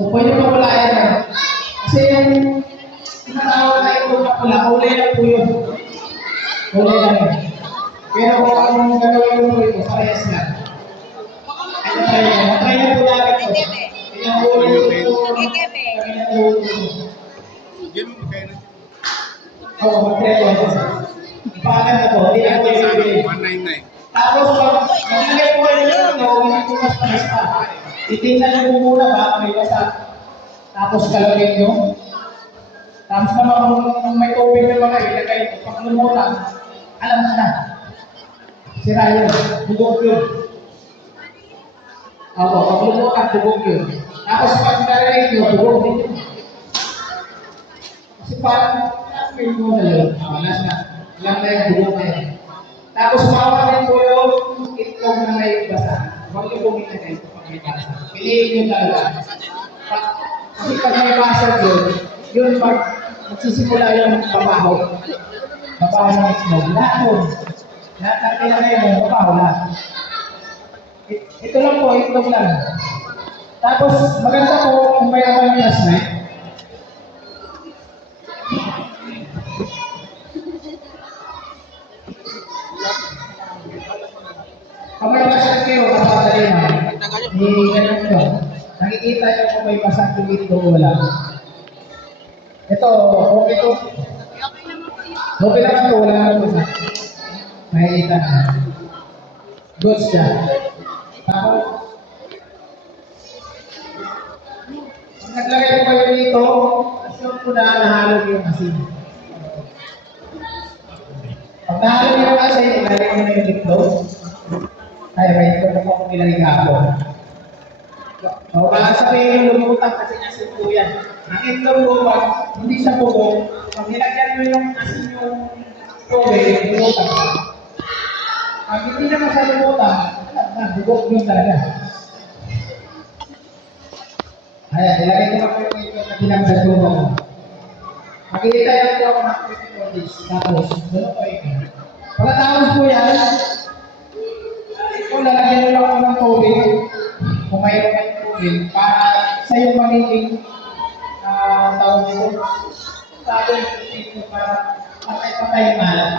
So, pwede mo wala yan. Kasi yung tinatawag na ito na pula, kulay lang po yun. Kulay lang yun. Pero kung anong gagawin mo ito, parehas lang. Ay, natry na. Natry na po namin ito. Ilang kulay ito. Oo, mag-try ko. Ipakan na po. Hindi na po yung bibili. 199. Tapos, maglagay po kayo nito, hindi po mas pa. Titingnan niyo po muna ba, may basa. Tapos kalagay nyo. Tapos naman kung may tubig na mga ilagay ito, pag lumutan, alam mo na. Sira yun, bugog yun. Ako, pag lumutan, bugog yun. Tapos pag nalagay nyo, bugog din yun. Kasi parang, may mo na yun. Alas na. Alam na yung bugog na yun. Tapos mawarin po yung itlog na may basa. Huwag yung bumilagay ito pag may basa. Piliin nyo talaga. Kasi pag may basa yun pag magsisimula yung babaho. Babaho ng itlog. Lahat yun. Lahat na pinagay mo, babaho lahat. Ito lang po, itlog lang. Tapos maganda po kung may naman yung last night. Kung may pasang kayo, kapadali na. Ganun ko. Nakikita nyo kung may pasang dito o wala. Ito, okay to. Okay naman to, wala naman pasang. Nakikita na. Goods siya. Tapos, kung naglagay ko kayo dito, assume ko na nahalog yung asin. Pag nahalog yung asin, ilagay mo na yung itlog. Ay, may itlog na po kung ilagay kahapon. O, baka sabihin yung lumutang kasi asin po yan. Ang itlog po, pag hindi siya bubog, pag nilagyan mo yung asin yung tubig, lumutang. Pag hindi naman sa lumutang, bubog yun talaga. Ayan, ilagay ko na po yung itlog na pinagdad ko mo. Makikita yan po ako ng 24 days. Tapos, doon po ito. Pagkatapos po yan, ito lalagyan nyo lang po ng tubig. Kung mayroon kayong tubig, para sa yung magiging tawag nito. Sabi ito para patay-patay yung alam.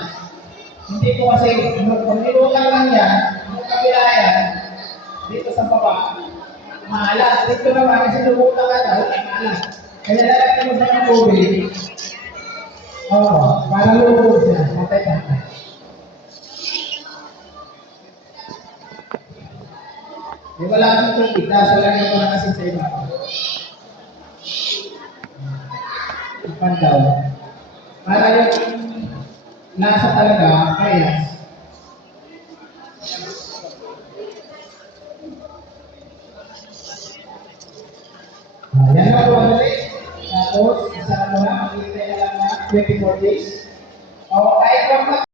Hindi po kasi, kung nilutang lang yan, kung kabila yan, dito sa baba, maalas. Dito naman, kasi lumutang ka daw, maalas. Kaya lalagyan mo sa ng tubig. Oo, para lulubog siya, patay-patay. Eh, wala kang tubig, dahil lang yung mga kasi sa iba. Ipan daw. Para yung nasa talaga, kaya. Yan lang po. Tapos, isa mo na, makikita na lang na 24 days.